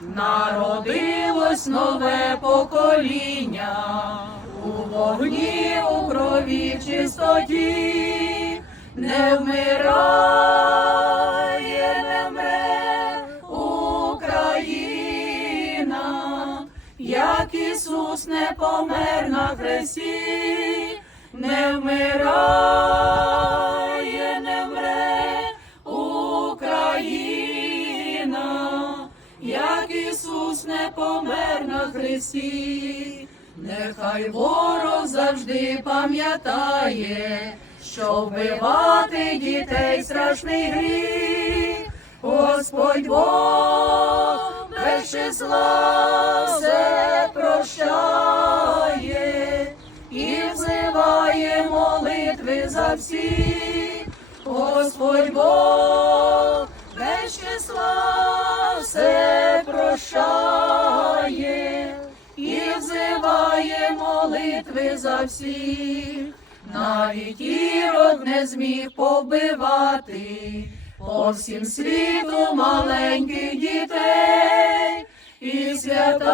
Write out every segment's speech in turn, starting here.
народилось нове покоління, у вогні, у крові, в чистоті, не вмирає, не мре Україна, як Ісус не помер на хресті, не вмирає, Ісус не помер на хресті, нехай ворог завжди пам'ятає, що вбивати дітей страшний гріх, Господь Бог без все прощає і взиває молитви за всіх, Господь Бог молитви за всіх, навіть ірод не зміг побивати. По всім світу маленьких дітей. І святая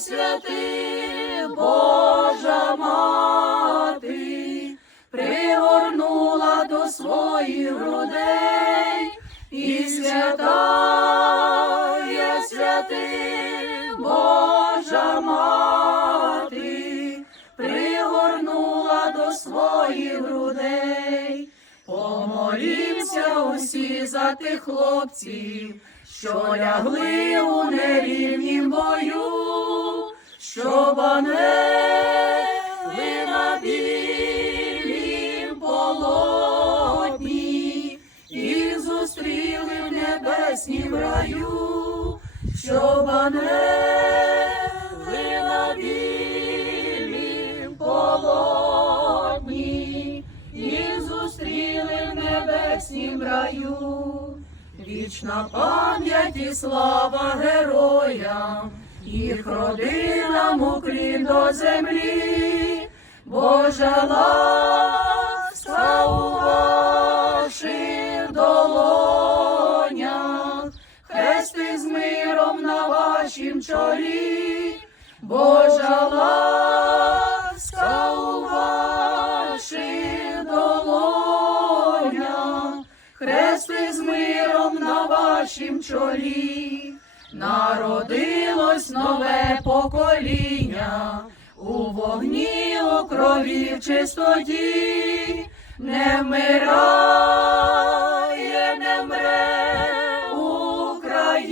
святих Божа мати. Пригорнула до своїх грудей. І святая святих Божа мати своїх грудей. Помолімся усі за тих хлопців, що лягли у нерівнім бою, щоб ангели на білім полотні їх зустріли в небеснім раю, щоб ангели небеснім раю. Вічна пам'ять і слава героям, їх родинам уклін до землі, Божа ласка у ваших долонях, хрести з миром на вашім чолі, Божа ласка хрести з миром на вашім чолі, народилось нове покоління, у вогні, у крові, в чистоті, не вмирає,